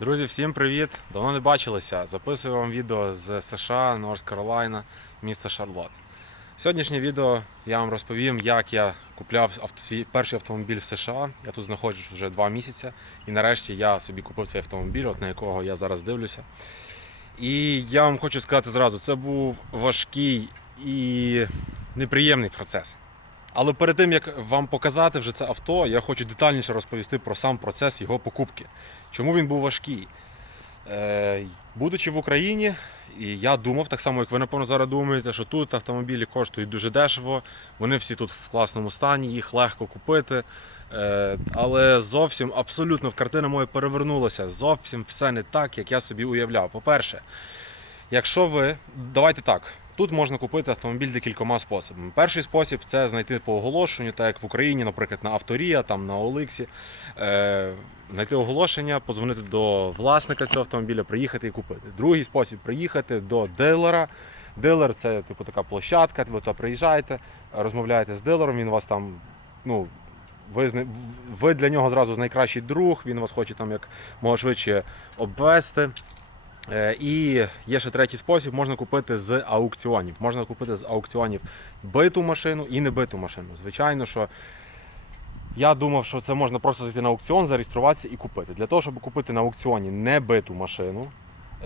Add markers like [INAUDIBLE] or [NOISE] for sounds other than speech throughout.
Друзі, всім привіт! Давно не бачилися. Записую вам відео з США, Норс Каролайна, міста Шарлот. Сьогоднішнє відео я вам розповім, як я купляв авто- свій перший автомобіль в США. Я тут знаходжусь вже два місяці. І нарешті я собі купив цей автомобіль, от на якого я зараз дивлюся. І я вам хочу сказати зразу, це був важкий і неприємний процес. Але перед тим як вам показати вже це авто, я хочу детальніше розповісти про сам процес його покупки. Чому він був важкий? Е, будучи в Україні, і я думав, так само, як ви напевно зараз думаєте, що тут автомобілі коштують дуже дешево, вони всі тут в класному стані, їх легко купити. Е, але зовсім абсолютно в картина моя перевернулася. Зовсім все не так, як я собі уявляв. По-перше, Якщо ви, давайте так, тут можна купити автомобіль декількома способами. Перший спосіб це знайти по оголошенню, так як в Україні, наприклад, на Авторія, там на Оликсі, е, знайти оголошення, позвонити до власника цього автомобіля, приїхати і купити. Другий спосіб приїхати до дилера. Дилер це типу така площадка, ви то приїжджаєте, розмовляєте з дилером, він вас там, ну. Ви, ви для нього зразу найкращий друг, він вас хоче там як мого швидше обвести. Е, І є ще третій спосіб, можна купити з аукціонів. Можна купити з аукціонів биту машину і не биту машину. Звичайно, що я думав, що це можна просто зайти на аукціон, зареєструватися і купити. Для того, щоб купити на аукціоні не биту машину,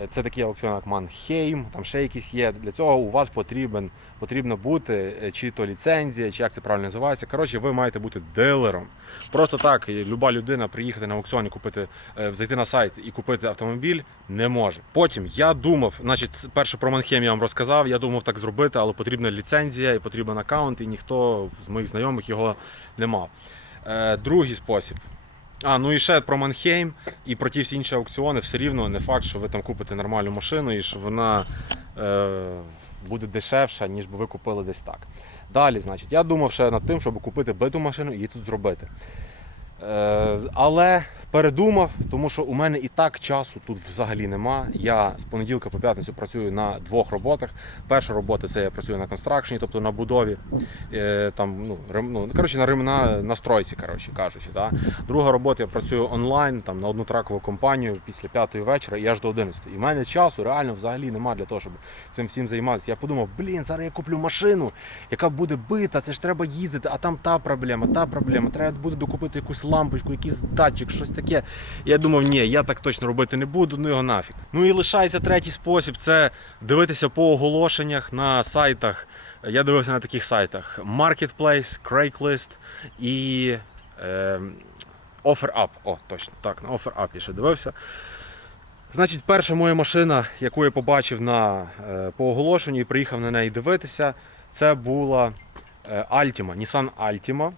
це такі аукціони, як Манхейм, там ще якісь є. Для цього у вас потрібен, потрібно бути е, чи то ліцензія, чи як це правильно називається. Коротше, ви маєте бути дилером. Просто так, люба людина приїхати на аукціон і купити, е, зайти на сайт і купити автомобіль не може. Потім я думав, значить, перше про Манхейм я вам розказав, я думав так зробити, але потрібна ліцензія і потрібен аккаунт, і ніхто з моїх знайомих його не мав. Е, Другий спосіб. А, ну і ще про Манхейм і про ті всі інші аукціони, все рівно не факт, що ви там купите нормальну машину і що вона е, буде дешевша, ніж би ви купили десь так. Далі, значить, я думав ще над тим, щоб купити биту машину і її тут зробити. Е, але передумав, тому що у мене і так часу тут взагалі нема. Я з понеділка по п'ятницю працюю на двох роботах. Перша робота це я працюю на констракшені, тобто на будові. Е, там, ну, рем, ну, коротше, на, рем- на, на стройці, коротше, кажучи. Да? Друга робота я працюю онлайн там, на одну тракову компанію після п'ятої вечора і аж до 11. І в мене часу реально взагалі нема для того, щоб цим всім займатися. Я подумав, блін, зараз я куплю машину, яка буде бита, це ж треба їздити, а там та проблема, та проблема. Треба буде докупити якусь лампочку, якийсь датчик, щось таке. Я думав, ні, я так точно робити не буду, ну його нафіг. Ну і лишається третій спосіб це дивитися по оголошеннях на сайтах. Я дивився на таких сайтах: Marketplace, Craigslist і е, OfferUp. О, точно, так, на OfferUp я ще дивився. Значить, перша моя машина, яку я побачив на, е, по оголошенню і приїхав на неї дивитися, це була е, Altima, Nissan Altima.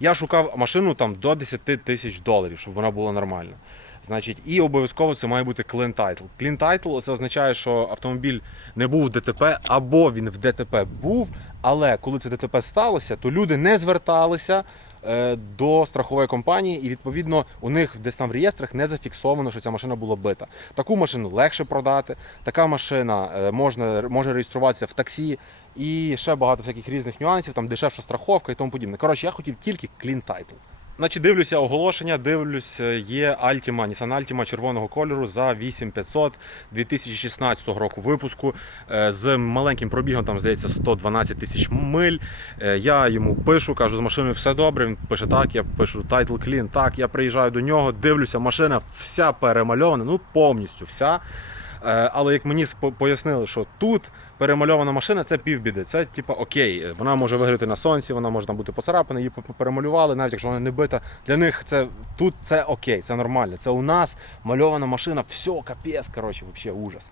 Я шукав машину там до 10 тисяч доларів, щоб вона була нормальна. Значить, і обов'язково це має бути Clean Title. Clean Title це означає, що автомобіль не був в ДТП, або він в ДТП був, але коли це ДТП сталося, то люди не зверталися е, до страхової компанії, і відповідно у них десь там в реєстрах не зафіксовано, що ця машина була бита. Таку машину легше продати. Така машина е, можна може реєструватися в таксі і ще багато всяких різних нюансів, там дешевша страховка і тому подібне. Коротше, я хотів тільки Clean Title. Значить, дивлюся оголошення, дивлюсь, е, є Altima, Nissan Altima червоного кольору за 8500 2016 року випуску е, з маленьким пробігом, там здається 112 тисяч миль. Е, Я йому пишу, кажу, з машиною все добре. Він пише так, я пишу title clean, так, я приїжджаю до нього, дивлюся, машина вся перемальована, ну повністю вся. Але як мені пояснили, що тут перемальована машина це півбіди. Це типа окей, вона може виграти на сонці, вона може там бути поцарапана, її перемалювали, навіть якщо вона не бита. Для них це тут це окей, це нормально. Це у нас мальована машина, все, капець, коротше, взагалі ужас.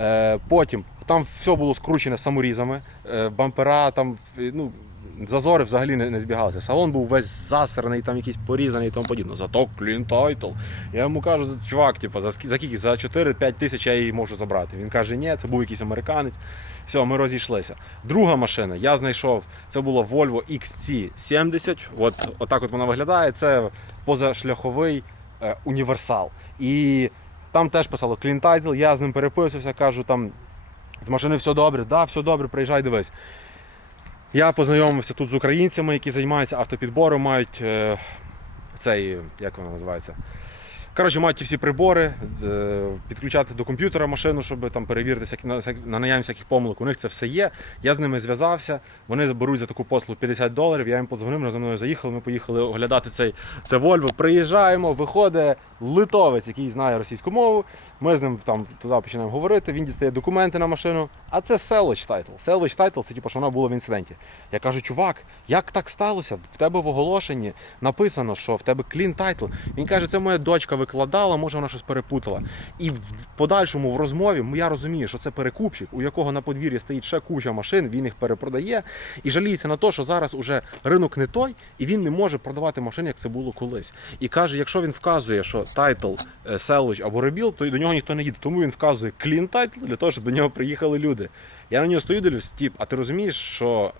Е, Потім там все було скручене саморізами, е, бампера там, ну. Зазори взагалі не, не збігалися. Салон був весь засраний, там якийсь порізаний і тому подібне. Зато Clean Title. Я йому кажу, чувак, типу, за, за скільки? За 4-5 тисяч я її можу забрати. Він каже, ні, це був якийсь американець. Все, ми розійшлися. Друга машина, я знайшов, це була Volvo XC70. От, отак от вона виглядає. Це позашляховий е, універсал. І там теж писало Clean Title, я з ним переписувався, кажу, там з машини все добре, да, все добре, приїжджай, дивись. Я познайомився тут з українцями, які займаються автопідбором, мають е, цей, як воно називається, Коротше, мають всі прибори, е, підключати до комп'ютера машину, щоб там перевірити на, наявність всяких помилок. У них це все є. Я з ними зв'язався. Вони беруть за таку послугу 50 доларів. Я їм подзвонив, вони за мною заїхали. Ми поїхали оглядати цей це Volvo. Приїжджаємо, виходить литовець, який знає російську мову. Ми з ним там туди починаємо говорити. Він дістає документи на машину. А це Salvage Title. Salvage Title це типу, що вона була в інциденті. Я кажу, чувак, як так сталося? В тебе в оголошенні написано, що в тебе clean title. Він каже, це моя дочка викладала, може вона щось перепутала. І в подальшому в розмові я розумію, що це перекупщик, у якого на подвір'ї стоїть ще куча машин, він їх перепродає і жаліється на те, що зараз уже ринок не той, і він не може продавати машини, як це було колись. І каже, якщо він вказує, що тайтл селвич або ребіл, то до нього ніхто не їде. Тому він вказує clean title для того, щоб до нього приїхали люди. Я на нього стою дивлюсь, тіп, а ти розумієш, що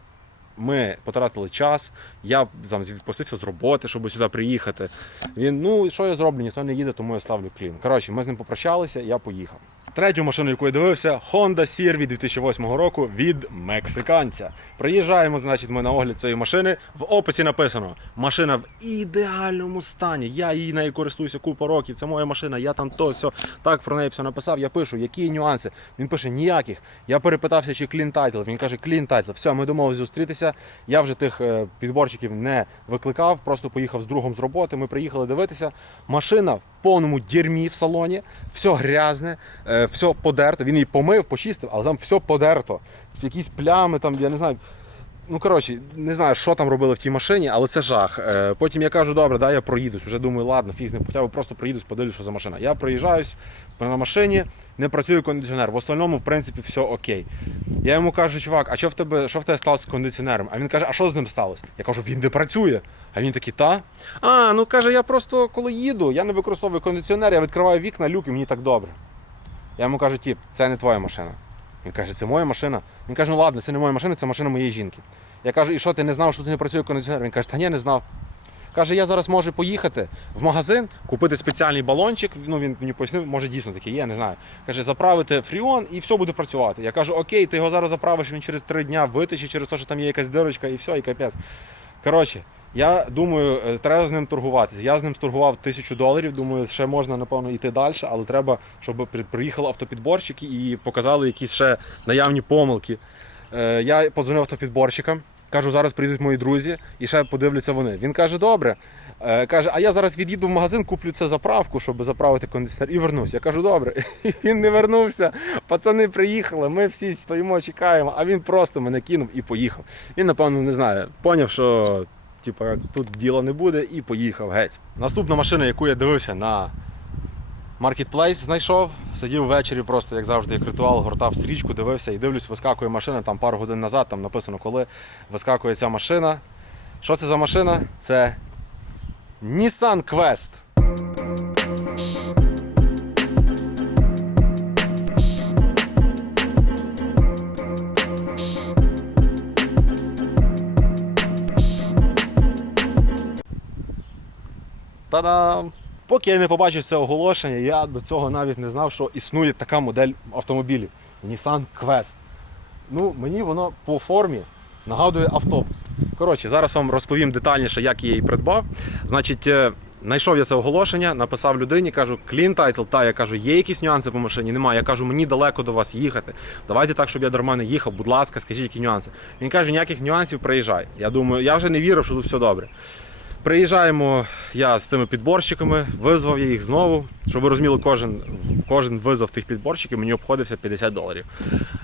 ми потратили час, я там відпустився з роботи, щоб сюди приїхати. Він, ну що я зроблю, ніхто не їде, тому я ставлю клін. Коротше, ми з ним попрощалися, я поїхав. Третю машину, яку я дивився, Honda CR-V 2008 року від мексиканця. Приїжджаємо, значить, ми на огляд цієї машини. В описі написано: машина в ідеальному стані. Я її нею користуюся купу років. Це моя машина, я там то все так про неї все написав. Я пишу, які нюанси. Він пише ніяких. Я перепитався, чи клін тайтл. Він каже, клін тайтл. Все, ми домовились зустрітися. Я вже тих е, підборчиків не викликав, просто поїхав з другом з роботи. Ми приїхали дивитися. Машина в повному дерьмі в салоні, все грязне, е, все подерто. Він її помив, почистив, але там все подерто. Якісь плями, там, я не знаю. Ну, коротше, не знаю, що там робили в тій машині, але це жах. Е, Потім я кажу, добре, да, я проїдусь. Вже думаю, ладно, фіг з хоча б просто проїдусь, подивлюсь, що за машина. Я проїжджаюсь на машині, не працює кондиціонер. В остальному, в принципі, все окей. Я йому кажу, чувак, а що в тебе що в тебе сталося з кондиціонером? А він каже, а що з ним сталося? Я кажу, він не працює. А він такий, та? А, ну каже, я просто коли їду, я не використовую кондиціонер, я відкриваю вікна, люк і мені так добре. Я йому кажу, тіп, це не твоя машина. Він каже, це моя машина. Він каже, ну ладно, це не моя машина, це машина моєї жінки. Я кажу, і що ти не знав, що тут не працює кондиціонер? Він каже, та ні, не знав. Каже, я зараз можу поїхати в магазин, купити спеціальний балончик. Ну він мені пояснив, може дійсно такий є, не знаю. Каже, заправити фріон і все буде працювати. Я кажу, окей, ти його зараз заправиш, він через три дня витече через те, що там є якась дирочка, і все, і капець. Коротше, я думаю, е, треба з ним торгуватися. Я з ним сторгував тисячу доларів. Думаю, ще можна напевно йти далі, але треба, щоб при- приїхали автопідборщики і показали якісь ще наявні помилки. Е, Я подзвонив автопідборщикам. Кажу, зараз прийдуть мої друзі і ще подивляться вони. Він каже, добре. Е, Каже, а я зараз від'їду в магазин, куплю це заправку, щоб заправити кондиціонер і вернусь. Я кажу, добре. [LAUGHS] І він не вернувся. Пацани приїхали, ми всі стоїмо, чекаємо, а він просто мене кинув і поїхав. Він, напевно, не знаю, поняв, що типа, тут діла не буде, і поїхав геть. Наступна машина, яку я дивився на Marketplace знайшов, сидів ввечері, просто як завжди, як ритуал, гортав стрічку, дивився і дивлюсь, вискакує машина там пару годин назад, там написано, коли вискакує ця машина. Що це за машина? Це Nissan Quest. Та-дам! Поки я не побачив це оголошення, я до цього навіть не знав, що існує така модель автомобілів Nissan Quest. Ну, мені воно по формі нагадує автобус. Коротше, зараз вам розповім детальніше, як я її придбав. Значить, е, знайшов я це оголошення, написав людині, кажу, clean title, та я кажу, є якісь нюанси по машині? Немає. Я кажу, мені далеко до вас їхати. Давайте так, щоб я дарма не їхав, будь ласка, скажіть, які нюанси. Він каже, ніяких нюансів приїжджай. Я думаю, я вже не вірив, що тут все добре. Приїжджаємо я з тими підборщиками, визвав я їх знову. Щоб ви розуміли, кожен, кожен визов тих підборщиків мені обходився 50 доларів.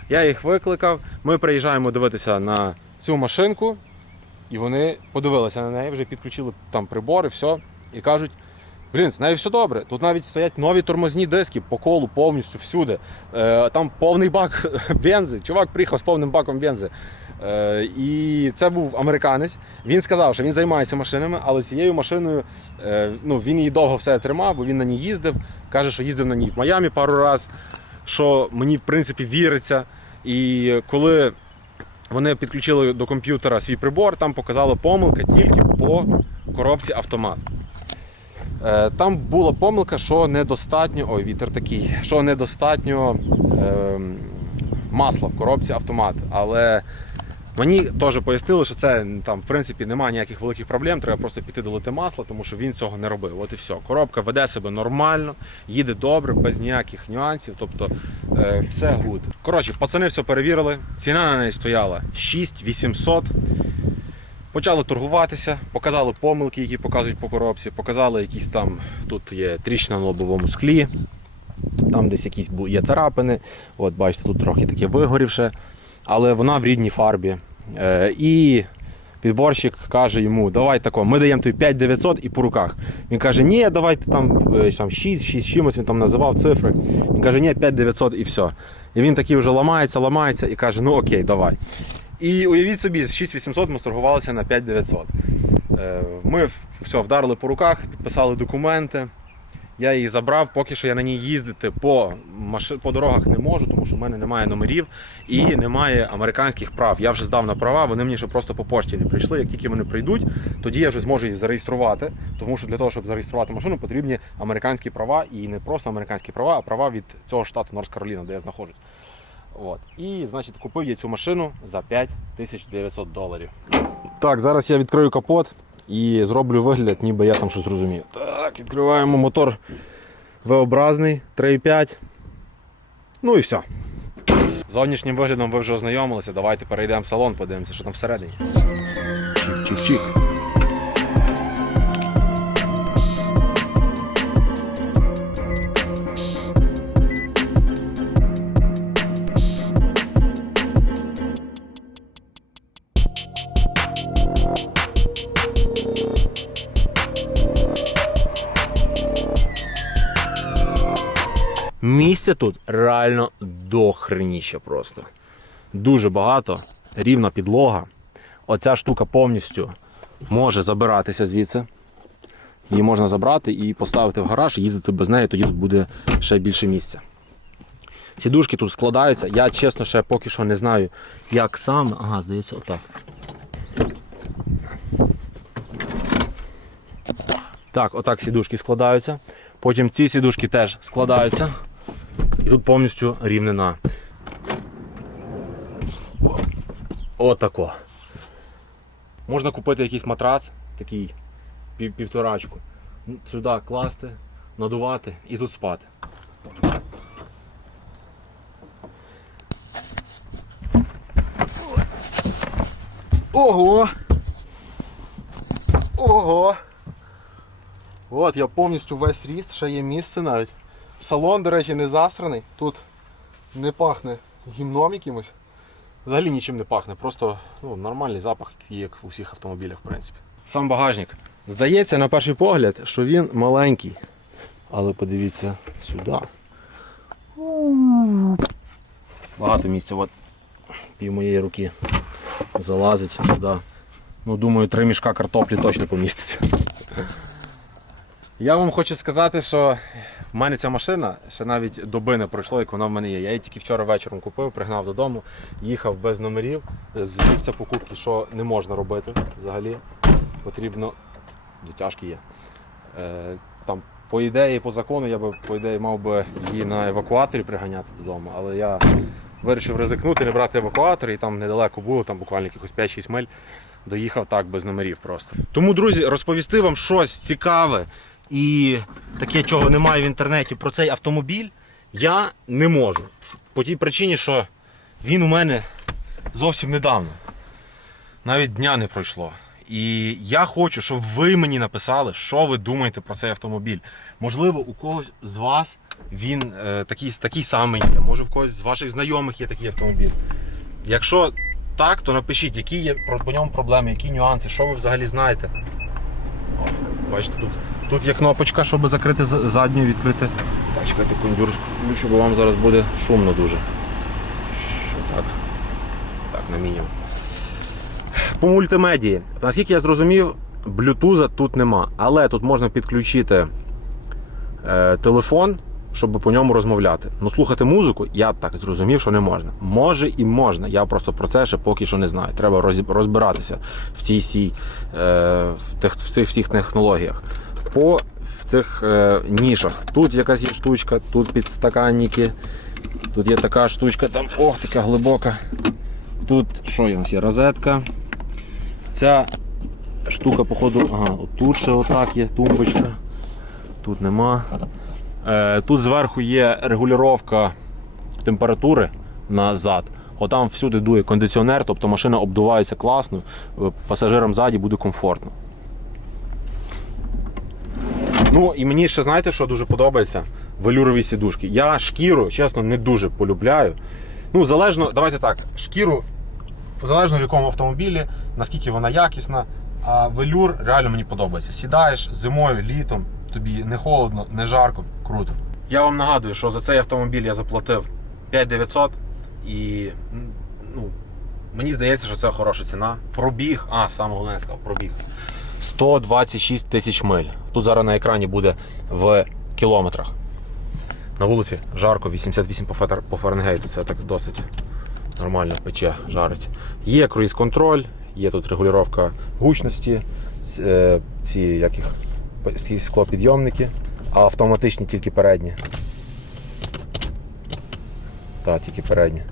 Я їх викликав. Ми приїжджаємо дивитися на цю машинку, і вони подивилися на неї, вже підключили там прибори, все, і кажуть. Блін, з нею все добре. Тут навіть стоять нові тормозні диски по колу повністю всюди. Е, там повний бак [LAUGHS] бензи. Чувак приїхав з повним баком бензи. Е, і це був американець. Він сказав, що він займається машинами, але цією машиною е, ну, він її довго все тримав, бо він на ній їздив. Каже, що їздив на ній в Майамі пару разів, що мені в принципі віриться. І коли вони підключили до комп'ютера свій прибор, там показала помилка тільки по коробці автомат. Е, Там була помилка, що недостатньо. Ой, вітер такий, що недостатньо е, масла в коробці автомат. Але Мені теж пояснили, що це там в принципі немає ніяких великих проблем, треба просто піти долити масло, тому що він цього не робив. От і все. Коробка веде себе нормально, їде добре, без ніяких нюансів. Тобто е, все гуд. Коротше, пацани все перевірили. Ціна на неї стояла 6800. Почали торгуватися, показали помилки, які показують по коробці, показали якісь там, тут є тріщина на лобовому склі, там десь якісь є царапини. От бачите, тут трохи таке вигорівше, але вона в рідній фарбі. Е, і підборщик каже йому: давай тако, ми даємо тобі 5900 і по руках. Він каже, ні, давайте там, е, там 6, 6 чимось, він там називав цифри. Він каже, ні, 5900 і все. І він такий вже ламається, ламається і каже, ну окей, давай. І уявіть собі, з 6800 ми сторгувалися на 5900. Е, Ми все вдарили по руках, підписали документи. Я її забрав, поки що я на ній їздити по, маши... по дорогах не можу, тому що в мене немає номерів і немає американських прав. Я вже здав на права, вони мені ще просто по пошті не прийшли. Як тільки вони прийдуть, тоді я вже зможу їх зареєструвати. Тому що для того, щоб зареєструвати машину, потрібні американські права, і не просто американські права, а права від цього штату Норс Кароліна, де я знаходжусь. От. І, значить, купив я цю машину за 5900 доларів. Так, зараз я відкрию капот і зроблю вигляд, ніби я там щось розумію. Так, відкриваємо мотор V-образний, 3,5. Ну і все. Зовнішнім виглядом ви вже ознайомилися. Давайте перейдемо в салон, подивимося, що там всередині. Чик-чик-чик. Місця тут реально дохреніще просто. Дуже багато, рівна підлога. Оця штука повністю може забиратися звідси. Її можна забрати і поставити в гараж, їздити без неї, тоді тут буде ще більше місця. Сідушки тут складаються. Я чесно ще поки що не знаю, як сам. Ага, здається, отак. Так, отак сідушки складаються. Потім ці сідушки теж складаються. І тут повністю рівнина. Отако. Можна купити якийсь матрац, такий пів, півторачку. Сюди класти, надувати і тут спати. Ого! Ого! От, я повністю весь ріст, ще є місце навіть. Салон, до речі, не засраний. Тут не пахне гімном якимось. Взагалі нічим не пахне, просто ну, нормальний запах, як у всіх автомобілях, в принципі. Сам багажник. Здається, на перший погляд, що він маленький. Але подивіться сюди. Багато місця, от пів моєї руки залазить туди. Ну, думаю, три мішка картоплі точно поміститься. Я вам хочу сказати, що в мене ця машина ще навіть доби не пройшло, як вона в мене є. Я її тільки вчора вечором купив, пригнав додому, їхав без номерів з місця покупки, що не можна робити взагалі. Потрібно. Дотяжки є. Е, там, по ідеї, по закону, я би по ідеї мав би її на евакуаторі приганяти додому, але я вирішив ризикнути, не брати евакуатор, і там недалеко було, там буквально якихось 5-6 миль. Доїхав так без номерів просто. Тому, друзі, розповісти вам щось цікаве і таке, чого немає в інтернеті про цей автомобіль, я не можу. По тій причині, що він у мене зовсім недавно. Навіть дня не пройшло. І я хочу, щоб ви мені написали, що ви думаєте про цей автомобіль. Можливо, у когось з вас він е, такий, такий самий є. Може, в когось з ваших знайомих є такий автомобіль. Якщо так, то напишіть, які є по ньому проблеми, які нюанси, що ви взагалі знаєте. О, бачите, тут, тут є кнопочка, щоб закрити задню, відкрити. Так, чекайте кондюр, включу, бо вам зараз буде шумно дуже. Що так? Так, на мінімум. По мультимедії. Наскільки я зрозумів, блютуза тут нема. Але тут можна підключити е, телефон, щоб по ньому розмовляти. Ну, слухати музику, я так зрозумів, що не можна. Може і можна. Я просто про це ще поки що не знаю. Треба розбиратися в цій е, в цих всіх технологіях. По цих е, нішах. Тут якась є штучка, тут підстаканники, тут є така штучка, там ох, така глибока. Тут що нас є? Розетка. Ця штука, походу, ага, тут ще отак є тумбочка. Тут нема. Е, тут зверху є регулювання температури назад. Отам всюди дує кондиціонер, тобто машина обдувається класно, е, пасажирам ззаді буде комфортно. Ну і мені ще знаєте, що дуже подобається? Велюрові сідушки. Я шкіру, чесно, не дуже полюбляю. Ну, залежно, давайте так, шкіру, залежно в якому автомобілі, наскільки вона якісна. А велюр реально мені подобається. Сідаєш зимою, літом, тобі не холодно, не жарко, круто. Я вам нагадую, що за цей автомобіль я заплатив 5900 і ну, мені здається, що це хороша ціна. Пробіг, а, саме головне сказав, пробіг. 126 тисяч миль. Тут зараз на екрані буде в кілометрах. На вулиці жарко, 88 по Фаренгейту. Це так досить нормально пече, жарить. Є круїз-контроль, є тут регулювання гучності, е, ці як склопідйомники, а автоматичні тільки передні. Так, тільки передні.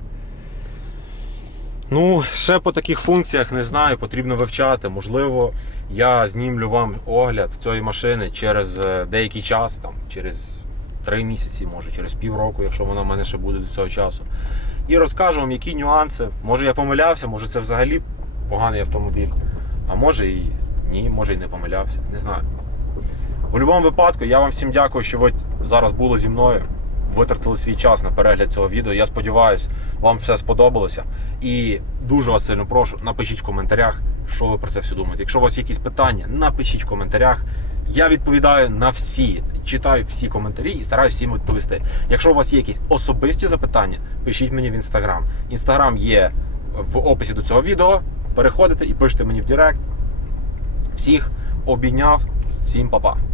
Ну, ще по таких функціях не знаю, потрібно вивчати. Можливо, я знімлю вам огляд цієї машини через е, деякий час, там, через три місяці, може, через півроку, якщо вона в мене ще буде до цього часу. І розкажу вам, які нюанси. Може я помилявся, може це взагалі поганий автомобіль. А може і ні, може і не помилявся. Не знаю. В будь-якому випадку, я вам всім дякую, що ви зараз були зі мною. Витратили свій час на перегляд цього відео. Я сподіваюся, вам все сподобалося. І дуже вас сильно прошу, напишіть в коментарях, що ви про це все думаєте. Якщо у вас є якісь питання, напишіть в коментарях. Я відповідаю на всі, читаю всі коментарі і стараюся всім відповісти. Якщо у вас є якісь особисті запитання, пишіть мені в інстаграм. Інстаграм є в описі до цього відео. Переходите і пишете мені в Директ. Всіх обійняв, всім па-па.